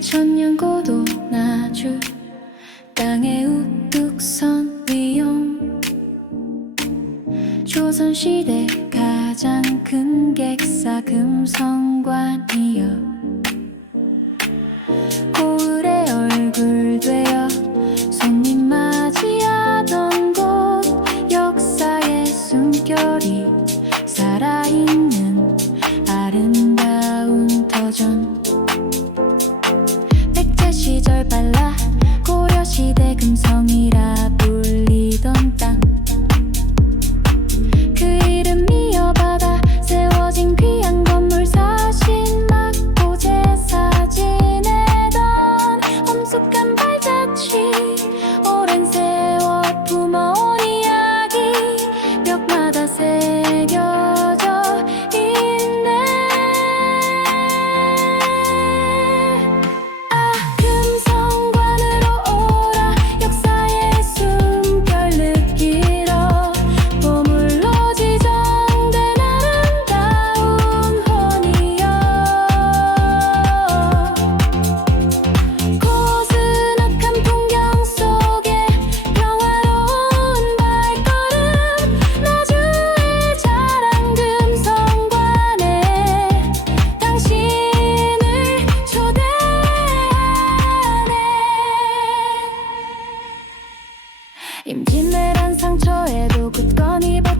천년 고도 나주 땅에 우뚝 선 위용 조선시대 가장 큰 객사 금성관이여. 고을의 얼굴 되어 손님 맞이하던 곳 역사의 숨결이 살아있는 아름다운 터전 임진왜란 상처에도 굳건히 버텨